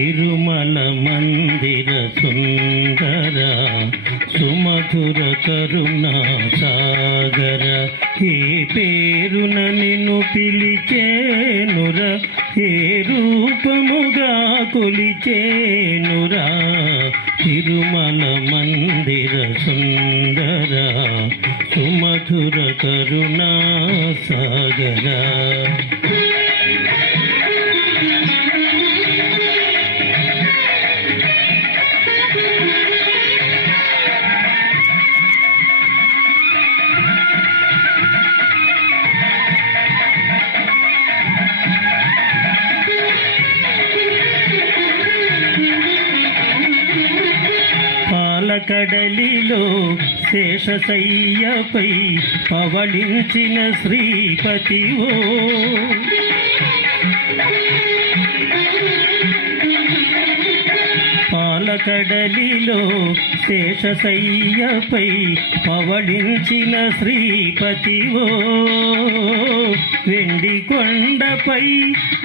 తిరుమల మందిర సుందర సుమధుర కరుణా సాగర ఏ పేరున నిన్ను పిలిచేనురా ఏ రూపముగా కొలిచేనురా తిరుమల మందిర సుందర సుమధుర కరుణా సాగర కడలిలో శేషశయ్యపై పవళించిన శ్రీపతివో పాలకడలిలో శేషశయ్యపై పవళించిన శ్రీపతివో వెండి కొండపై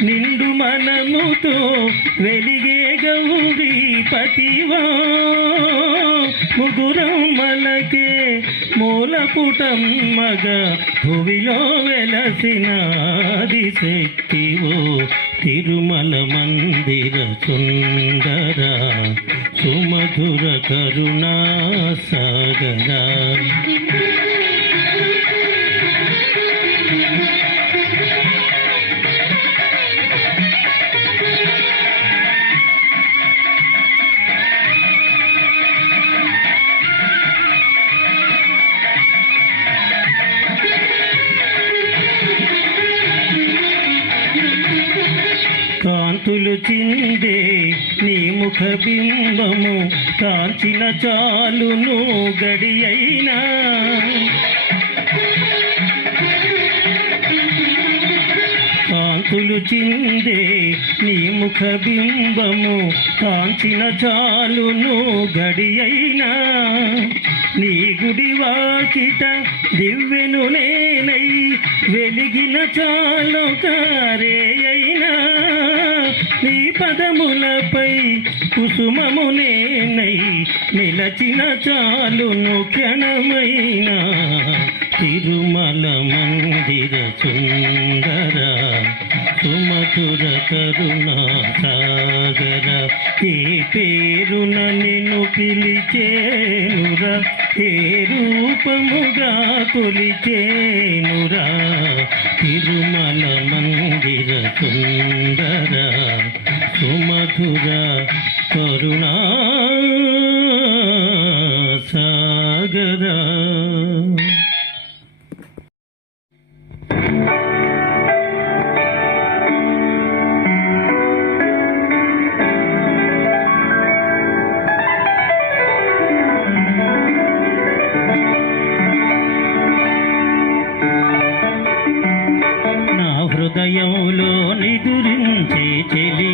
నిండు మనముతో వెలిగే గౌరీపతివో ముగురమ్మలకే మూలపుటమ్మగా భువిలో వెలసిన ఆదిశక్తివో తిరుమల మందిర సుందర సుమధుర కరుణా సాగర కాంతులు చిందే నీ ముఖ బింబము కాంచిన చాలును గడి అయినా కాంతులు చిందే నీ ముఖ బింబము కాంచిన చాలును గడి అయినా నీ గుడి వాకిట దివ్వెను నేనై వెలిగిన చాలు కారే అయినా నీ పదములపై కుసుమము నేనై నిలచిన చాలును క్షణమైన తిరుమల మందిర సుందర సుమధుర కరుణా సాగర ఏ పేరున నిన్ను పిలిచేనురా ఏ రూపముగా కొలిచేనురా తిరుమల మందిర సుందర సుమధుర కరుణా సాగర హృదయంలో నిదురించే చెలి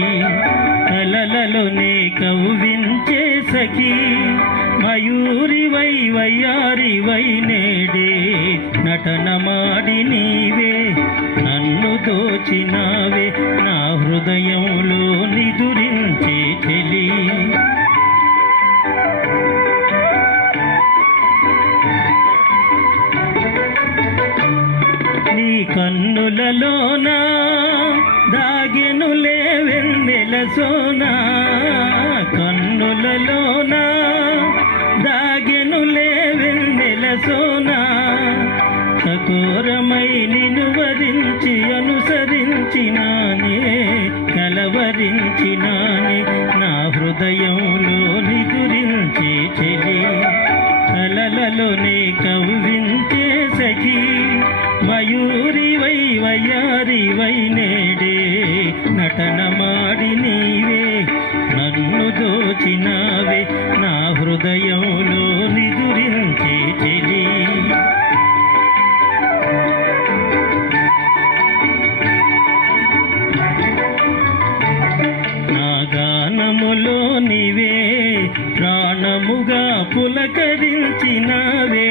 కలలలోనే కవ్వించే సఖి మయూరివై వయ్యారివై నేడే నటనమాడి నీవే నన్ను దోచినావే నా హృదయంలో నిదురించే చెలి నీ కన్నులలోనా దాగెనులే వెన్నెల సోనా కన్నులలోనా దాగెనులే వెన్నెల సోనా సకోరమై నిన్ను వరించి అనుసరించినానే కలవరించినానే నా హృదయంలో నిదురించే చెలి కలలలోనే కవ్వించే సఖి మయూరివై వయ్యారివై నేడే నటనమాడి నీవే నన్ను దోచినావే నా హృదయంలో నిదురించే చెలి నా గానములో నీవే ప్రాణముగా పులకరించినావే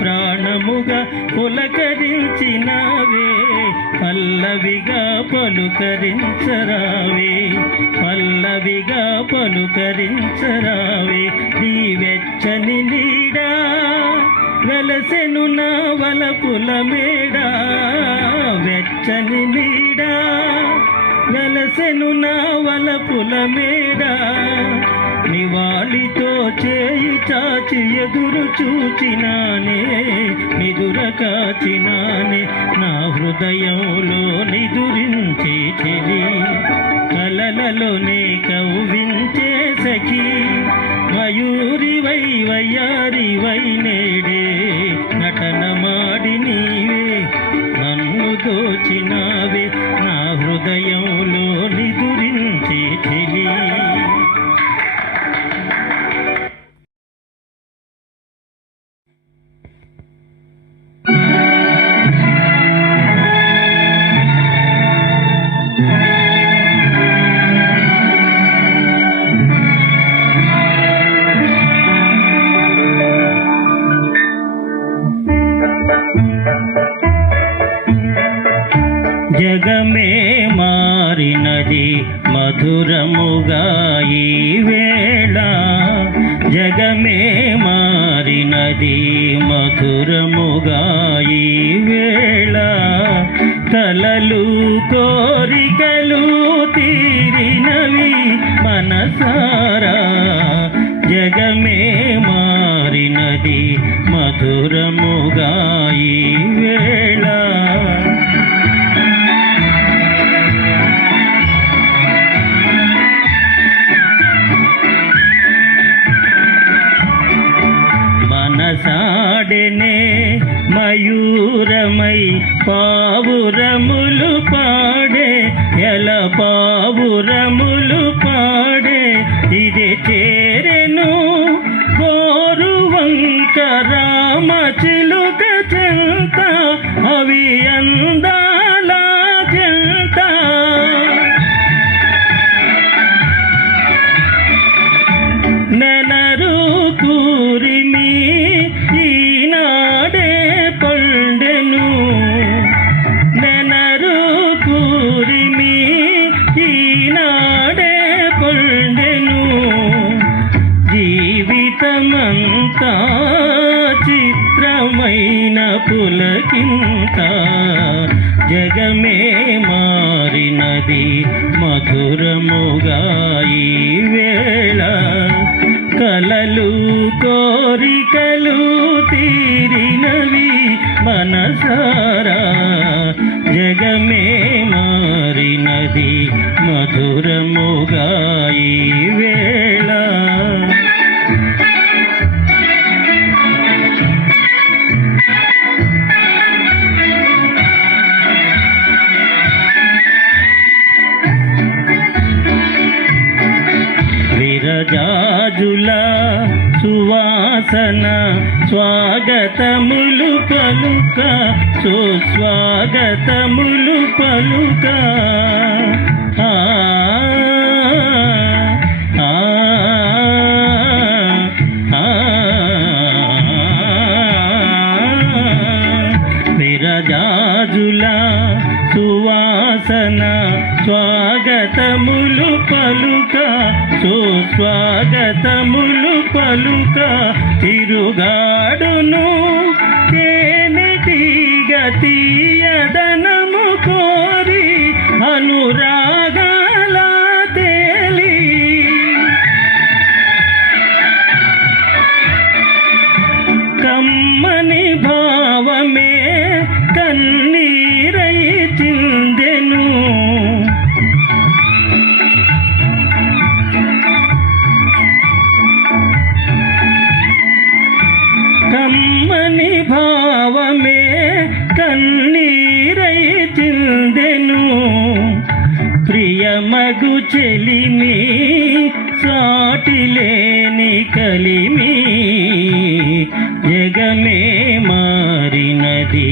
ప్రాణముగా పులకరించినావే పల్లవిగా పలుకరించరావే పల్లవి పలుకరించరావే నీ వెచ్చని నీడా వెలసెను నా వలపుల మేడా వెచ్చని నీడా వెలసెను నా వలపుల మేడా నివాళితో చేయి చాచి ఎదురు చూచినానే నిదుర కాచినానే నా హృదయంలో నిదురించే చెలి కలలలోనే కవ్వించే సఖీ మయూరివై వయ్యారివై నేడే నటన మాడి నీవే నన్ను దోచినావే నా హృదయంలో నిదురించే చెలి జగమే మారినది మధురముగా ఈ వేళ జగమే మారినది మధురముగా ఈ వేళ కలలు కోరికలు తీరినవి మనసారా జగమే మారినది మధురముగా ఈ వేళ మనసాడెనే మయూరమై పావురములు పాడే ఎల పావురములు పాడే ఇది చేరెను గోరువంక రామ చిలుక చెంత అవి అందాల చెంత నెనరు కూరిమి ఈనాడే పండెను నెనరు కూరిమి ఈనాడే పండెను జీవితమంతా చిత్రమైన పులకింత జగమే మారినది మధురముగా ఈ వేళ కలలు కోరికలు తీరినవి మనసారా జగమే మారినది మధురముగా ఈ వేళ విరజాజుల సువాసన స్వాగతములు పలుక సుస్వాగతములు పలుక ఆ ఆ విరజాజుల సువాసన స్వాగతములు పలుక సుస్వాగతములు పలుక తిరుగాడును తేనెటీగ తీయదనము కోరి అనురాగాల తేలి కమ్మని భావమే కన్నీరై చిందెను కమ్మని భావమే కన్నీరై చిందెను ప్రియమగు చెలిమి సాటిలేని కలిమి జగమే మారినది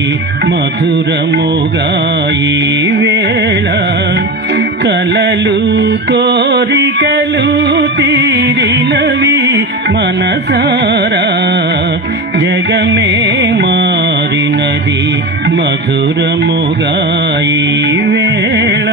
మధురముగా ఈ వేళ కలలు కోరికలు తీరినవి మనసారా జగమే మారినది మధురముగా ఈ వేళ